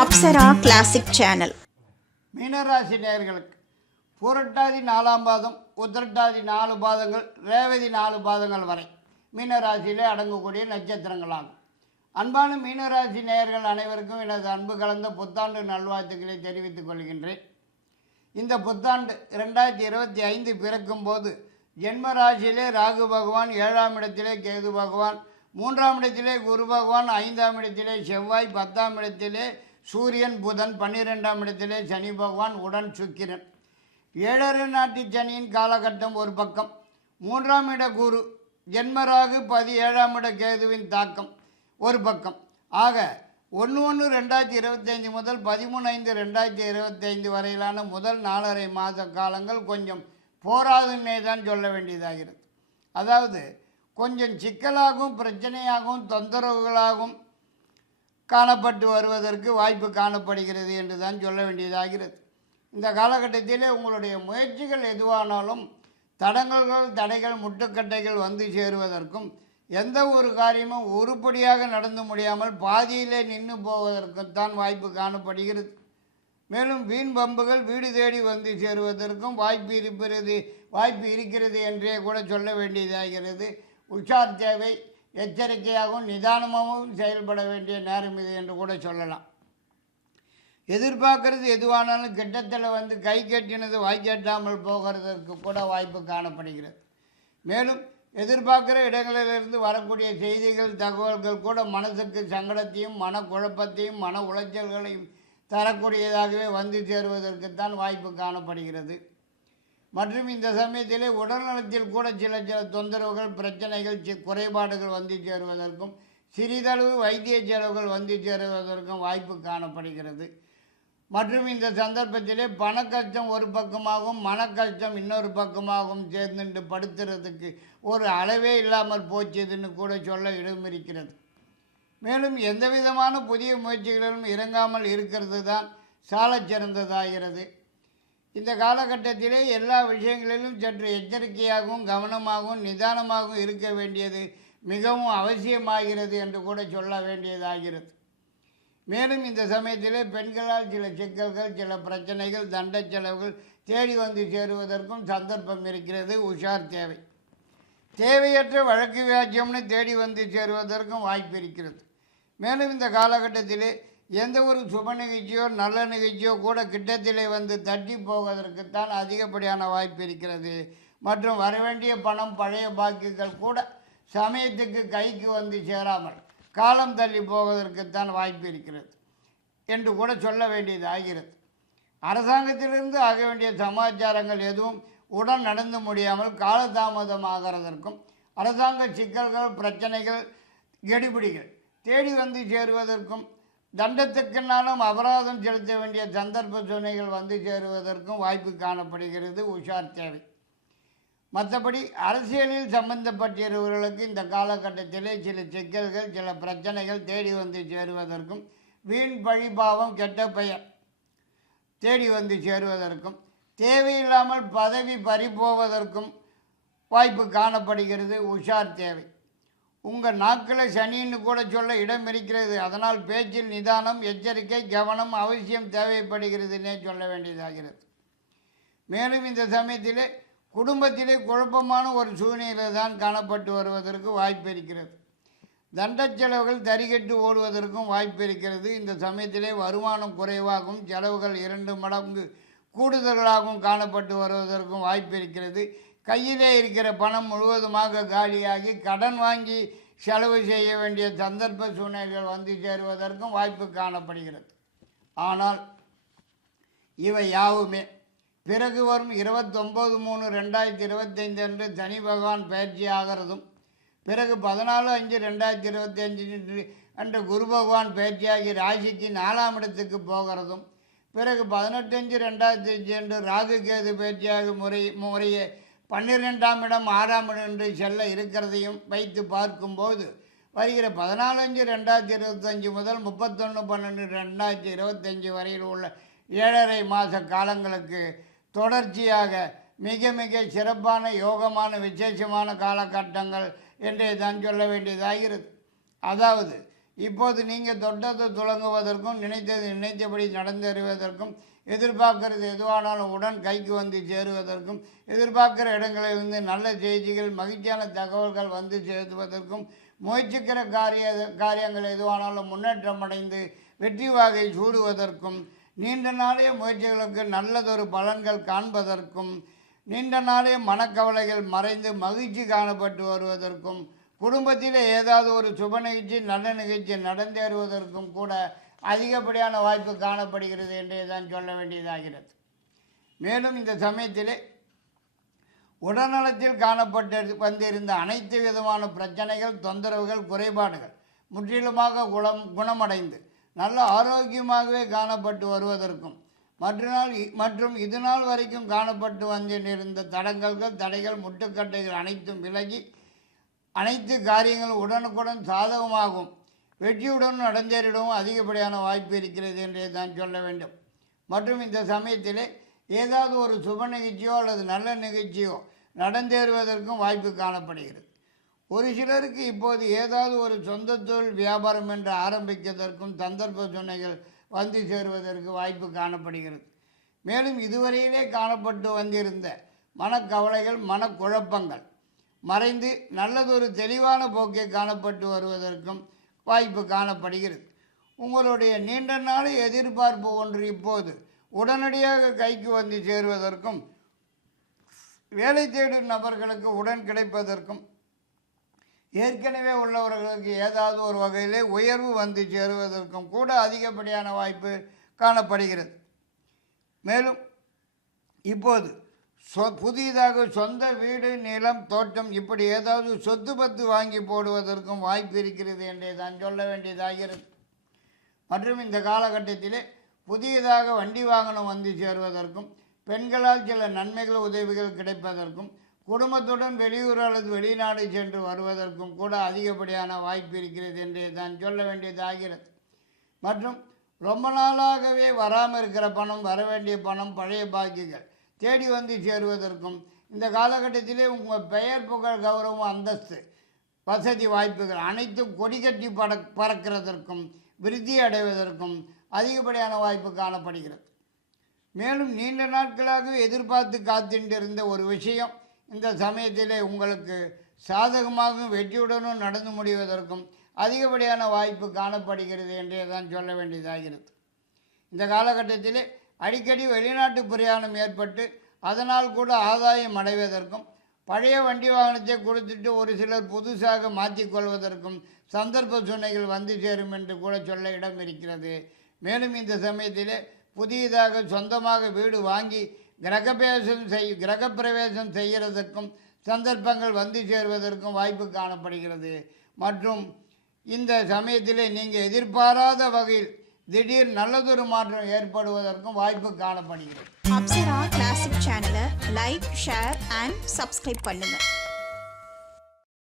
Apsara classic channel மீனராசி நேயர்களுக்கு பூரட்டாதி நாலாம் பாதம் உத்திரட்டாதி நாலு பாதங்கள் ரேவதி நாலு பாதங்கள் வரை மீனராசியிலே அடங்கக்கூடிய நட்சத்திரங்களாகும். அன்பான மீனராசி நேயர்கள் அனைவருக்கும் எனது அன்பு கலந்த புத்தாண்டு நல்வாழ்த்துக்களை தெரிவித்துக் கொள்கின்றேன். இந்த புத்தாண்டு இரண்டாயிரத்தி இருபத்தி ஐந்து பிறக்கும் போது ஜென்ம ராசியிலே ராகு பகவான் ஏழாம் இடத்திலே கேது பகவான் மூன்றாம் இடத்திலே குரு பகவான் ஐந்தாம் இடத்திலே செவ்வாய் பத்தாம் இடத்திலே சூரியன் புதன் பன்னிரெண்டாம் இடத்திலே சனி பகவான் உடன் சுக்கிரன். ஏழரை நாட்டு சனியின் காலகட்டம் ஒரு பக்கம். மூன்றாம் இட குரு ஜென்மராகு பதி ஏழாம் இட கேதுவின் தாக்கம் ஒரு பக்கம். ஆக ஒன்று ஒன்று ரெண்டாயிரத்தி இருபத்தைந்து முதல் பதிமூணு ஐந்து ரெண்டாயிரத்தி இருபத்தைந்து வரையிலான முதல் நாலரை மாத காலங்கள் கொஞ்சம் போராதுன்னே தான் சொல்ல வேண்டியதாகிறது. அதாவது கொஞ்சம் சிக்கலாகவும் பிரச்சனையாகவும் தொந்தரவுகளாகவும் காணப்பட்டு வருவதற்கு வாய்ப்பு காணப்படுகிறது என்று தான் சொல்ல வேண்டியதாகிறது. இந்த காலகட்டத்திலே உங்களுடைய முயற்சிகள் எதுவானாலும் தடங்கல்கள் தடைகள் முட்டுக்கட்டைகள் வந்து சேருவதற்கும் எந்த ஒரு காரியமும் உருப்படியாக நடந்து முடியாமல் பாதியிலே நின்று போவதற்கும் தான் வாய்ப்பு காணப்படுகிறது. மேலும் வீண் பம்புகள் வீடு தேடி வந்து சேருவதற்கும் வாய்ப்பு இருக்கிறது வாய்ப்பு இருக்கிறது என்றே கூட சொல்ல வேண்டியதாகிறது. உஷார் தேவை எச்சரிக்கையாகவும் நிதானமாகவும் செயல்பட வேண்டிய நேரம் இது என்று கூட சொல்லலாம். எதிர்பார்க்கறது எதுவானாலும் கிட்டத்தில் வந்து கை கட்டினது வாய் கட்டாமல் போகிறதற்கு கூட வாய்ப்பு காணப்படுகிறது. மேலும் எதிர்பார்க்குற இடங்களிலிருந்து வரக்கூடிய செய்திகள் தகவல்கள் கூட மனசுக்கு சங்கடத்தையும் மனக்குழப்பத்தையும் மன உளைச்சல்களையும் தரக்கூடியதாகவே வந்து சேருவதற்குத்தான் வாய்ப்பு காணப்படுகிறது. மற்றும் இந்த சமயத்திலே உடல்நலத்தில் கூட சில சில தொந்தரவுகள் பிரச்சனைகள் சி- குறைபாடுகள் வந்து சேருவதற்கும் சிறிதளவு வைத்திய செலவுகள் வந்து சேருவதற்கும் வாய்ப்பு காணப்படுகிறது. மற்றும் இந்த சந்தர்ப்பத்திலே பணக்கஷ்டம் ஒரு பக்கமாகவும் மனக்கஷ்டம் இன்னொரு பக்கமாகவும் சேர்ந்துட்டு படுத்துறதுக்கு ஒரு அளவே இல்லாமல் போச்சதுன்னு கூட சொல்ல இடம் இருக்கிறது. மேலும் எந்த விதமான புதிய முயற்சிகளிலும் இறங்காமல் இருக்கிறது தான் சாலச் சிறந்ததாகிறது இந்த காலகட்டத்திலே எல்லா விஷயங்களிலும் சற்று எச்சரிக்கையாகவும் கவனமாகவும் நிதானமாகவும் இருக்க வேண்டியது மிகவும் அவசியமாகிறது என்று கூட சொல்ல வேண்டியதாகிறது. மேலும் இந்த சமயத்திலே பெண்களால் சில சிக்கல்கள் சில பிரச்சனைகள் தண்ட செலவுகள் தேடி வந்து சேருவதற்கும் சந்தர்ப்பம் இருக்கிறது. உஷார் தேவை. தேவையற்ற வழக்கு வியாஜ்யம்னு தேடி வந்து சேருவதற்கும் வாய்ப்பு இருக்கிறது. மேலும் இந்த காலகட்டத்திலே எந்த ஒரு சுப நிகழ்ச்சியோ நல்ல நிகழ்ச்சியோ கூட கிட்டத்திலே வந்து தட்டி போவதற்குத்தான் அதிகப்படியான வாய்ப்பு இருக்கிறது. மற்றும் வரவேண்டிய பணம் பழைய பாக்கிகள் கூட சமயத்துக்கு கைக்கு வந்து சேராமல் காலம் தள்ளி போவதற்குத்தான் வாய்ப்பு இருக்கிறது என்று கூட சொல்ல வேண்டியது ஆகிறது அரசாங்கத்திலிருந்து ஆக வேண்டிய சமாச்சாரங்கள் எதுவும் உடன் நடந்து முடியாமல் காலதாமதமாகிறதற்கும் அரசாங்க சிக்கல்கள் பிரச்சனைகள் கெடுபிடிகள் தேடி வந்து சேருவதற்கும் தண்டத்துக்குன்னாலும் அபராதம் செலுத்த வேண்டிய சந்தர்ப்ப சூழ்நிலைகள் வந்து சேருவதற்கும் வாய்ப்பு காணப்படுகிறது. உஷார் தேவை. மற்றபடி அரசியலில் சம்பந்தப்பட்டிருவர்களுக்கு இந்த காலகட்டத்திலே சில சிக்கல்கள் சில பிரச்சனைகள் தேடி வந்து சேருவதற்கும் வீண் பழிபாவம் கெட்ட பெயர் தேடி வந்து சேருவதற்கும் தேவையில்லாமல் பதவி பறிபோவதற்கும் வாய்ப்பு காணப்படுகிறது. உஷார் தேவை. உங்கள் நாக்கில் சனின்னு கூட சொல்ல இடம் இருக்கிறது. அதனால் பேச்சில் நிதானம் எச்சரிக்கை கவனம் அவசியம் தேவைப்படுகிறதுன்னே சொல்ல வேண்டியதாகிறது. மேலும் இந்த சமயத்திலே குடும்பத்திலே குழப்பமான ஒரு சூழ்நிலை தான் காணப்பட்டு வருவதற்கு வாய்ப்பு இருக்கிறது. தண்ட செலவுகள் தரிகட்டு ஓடுவதற்கும் வாய்ப்பு இருக்கிறது. இந்த சமயத்திலே வருமானம் குறைவாகவும் செலவுகள் இரண்டு மடங்கு கூடுதலாகவும் காணப்பட்டு வருவதற்கும் வாய்ப்பு இருக்கிறது. கையிலே இருக்கிற பணம் முழுவதுமாக காலியாகி கடன் வாங்கி செலவு செய்ய வேண்டிய சந்தர்ப்ப சூழ்நிலைகள் வந்து சேருவதற்கும் வாய்ப்பு காணப்படுகிறது. ஆனால் இவை யாவுமே. பிறகு வரும் இருபத்தொம்போது மூணு ரெண்டாயிரத்தி இருபத்தைந்து அன்று சனி பகவான் பயிற்சி ஆகிறதும் பிறகு பதினாலு அஞ்சு ரெண்டாயிரத்தி இருபத்தஞ்சு அன்று குரு பகவான் பயிற்சியாகி ராசிக்கு நாலாம் இடத்துக்கு போகிறதும் பிறகு பதினெட்டு அஞ்சு ரெண்டாயிரத்தி அஞ்சு அன்று ராகு கேது பயிற்சியாக முறை முறையே பன்னிரெண்டாம் இடம் ஆறாம் இடம் என்று செல்ல இருக்கிறதையும் வைத்து பார்க்கும்போது வருகிற பதினாலஞ்சு ரெண்டாயிரத்தி இருபத்தஞ்சி முதல் முப்பத்தொன்று பன்னெண்டு ரெண்டாயிரத்தி இருபத்தஞ்சி வரையில் உள்ள ஏழரை மாத காலங்களுக்கு தொடர்ச்சியாக மிக மிக சிறப்பான யோகமான விசேஷமான காலகட்டங்கள் என்றே தான் சொல்ல வேண்டியதாகிறது. அதாவது இப்போது நீங்கள் தொட்டத்தை துளங்குவதற்கும் நினைத்தது நினைத்தபடி நடந்தறிவதற்கும் எதிர்பார்க்கறது எதுவானாலும் உடன் கைக்கு வந்து சேருவதற்கும் எதிர்பார்க்கிற இடங்களிலிருந்து நல்ல செய்திகள் மகிழ்ச்சியான தகவல்கள் வந்து சேருவதற்கும் முயற்சிக்கிற காரிய காரியங்கள் எதுவானாலும் முன்னேற்றம் அடைந்து வெற்றி வாகை சூடுவதற்கும் நீண்ட நாளைய முயற்சிகளுக்கு நல்லதொரு பலன்கள் காண்பதற்கும் நீண்ட நாளைய மனக்கவலைகள் மறைந்து மகிழ்ச்சி காணப்பட்டு வருவதற்கும் குடும்பத்தில் ஏதாவது ஒரு சுப நிகழ்ச்சி நல்ல நிகழ்ச்சி நடந்தேறுவதற்கும் கூட அதிகப்படியான வாய்ப்பு காணப்படுகிறது என்றே தான் சொல்ல வேண்டியதாகிறது. மேலும் இந்த சமயத்திலே உடல்நலத்தில் காணப்பட்டு வந்திருந்த அனைத்து விதமான பிரச்சனைகள் தொந்தரவுகள் குறைபாடுகள் முற்றிலுமாக குணம் குணமடைந்து நல்ல ஆரோக்கியமாகவே காணப்பட்டு வருவதற்கும் மறுநாள் மற்றும் இது நாள் வரைக்கும் காணப்பட்டு வந்திருந்த தடங்கல்கள் தடைகள் முட்டுக்கட்டைகள் அனைத்தும் விலகி அனைத்து காரியங்களும் உடனுக்குடன் சாதகமாகும் வெற்றியுடன் நடந்தேறிடவும் அதிகப்படியான வாய்ப்பு இருக்கிறது என்றே தான் சொல்ல வேண்டும். மற்றும் இந்த சமயத்திலே ஏதாவது ஒரு சுப நிகழ்ச்சியோ அல்லது நல்ல நிகழ்ச்சியோ நடந்தேறுவதற்கும் வாய்ப்பு காணப்படுகிறது. ஒரு சிலருக்கு இப்போது ஏதாவது ஒரு சொந்த தொழில் வியாபாரம் என்று ஆரம்பிக்கிறதற்கும் சந்தர்ப்ப சுனைகள் வந்து சேருவதற்கு வாய்ப்பு காணப்படுகிறது. மேலும் இதுவரையிலே காணப்பட்டு வந்திருந்த மனக்கவலைகள் மனக்குழப்பங்கள் மறைந்து நல்லதொரு தெளிவான போக்கை காணப்பட்டு வருவதற்கும் வாய்ப்பு காணப்படுகிறது. உங்களுடைய நீண்ட நாள் எதிர்பார்ப்பு ஒன்று இப்போது உடனடியாக கைக்கு வந்து சேருவதற்கும் வேலை தேடும் நபர்களுக்கு உடன் கிடைப்பதற்கும் ஏற்கனவே உள்ளவர்களுக்கு ஏதாவது ஒரு வகையிலே உயர்வு வந்து சேருவதற்கும் கூட அதிகப்படியான வாய்ப்பு காணப்படுகிறது. மேலும் இப்போது சொ புதிதாக சொந்த வீடு நிலம் தோட்டம் இப்படி ஏதாவது சொத்து பத்து வாங்கி போடுவதற்கும் வாய்ப்பு இருக்கிறது என்றே தான் சொல்ல வேண்டியதாகிறது மற்றும் இந்த காலகட்டத்திலே புதியதாக வண்டி வாகனம் வந்து சேருவதற்கும் பெண்களால் சில நன்மைகள் உதவிகள் கிடைப்பதற்கும் குடும்பத்துடன் வெளியூர் அல்லது வெளிநாடு சென்று வருவதற்கும் கூட அதிகப்படியான வாய்ப்பு இருக்கிறது என்றே தான் சொல்ல வேண்டியதாகிறது மற்றும் ரொம்ப நாளாகவே வராமல் இருக்கிற பணம் வர வேண்டிய பணம் பழைய பாக்கிகள் தேடி வந்து சேருவதற்கும் இந்த காலகட்டத்திலே உங்கள் பெயர் புகழ் கௌரவம் அந்தஸ்து வசதி வாய்ப்புகள் அனைத்தும் கொடி கட்டி பட பறக்கிறதற்கும் விருத்தி அடைவதற்கும் அதிகப்படியான வாய்ப்பு காணப்படுகிறது. மேலும் நீண்ட நாட்களாக எதிர்பார்த்து காத்திருந்த ஒரு விஷயம் இந்த சமயத்திலே உங்களுக்கு சாதகமாகவும் வெற்றியுடனும் நடந்து முடிவதற்கும் அதிகப்படியான வாய்ப்பு காணப்படுகிறது என்றே தான் சொல்ல வேண்டியதாகிறது. இந்த காலகட்டத்திலே அடிக்கடி வெளிநாட்டு பிரயாணம் ஏற்பட்டு அதனால் கூட ஆதாயம் அடைவதற்கும் பழைய வண்டி வாகனத்தை கொடுத்துட்டு ஒரு சிலர் புதுசாக மாற்றிக்கொள்வதற்கும் சந்தர்ப்ப சுனைகள் வந்து சேரும் என்று கூட சொல்ல இடம் இருக்கிறது. மேலும் இந்த சமயத்திலே புதியதாக சொந்தமாக வீடு வாங்கி கிரகப்பிரவேசம் செய் கிரகப்பிரவேசம் செய்கிறதுக்கும் சந்தர்ப்பங்கள் வந்து சேருவதற்கும் வாய்ப்பு காணப்படுகிறது. மற்றும் இந்த சமயத்திலே நீங்கள் எதிர்பாராத வகையில் திடீர் நல்லதொரு மாற்றம் ஏற்படுவதற்கும் வாய்ப்பு காணப்படுகிறது. அப்சரா கிளாசிக் சேனலை லைக் ஷேர் அண்ட் சப்ஸ்கிரைப் பண்ணுங்கள்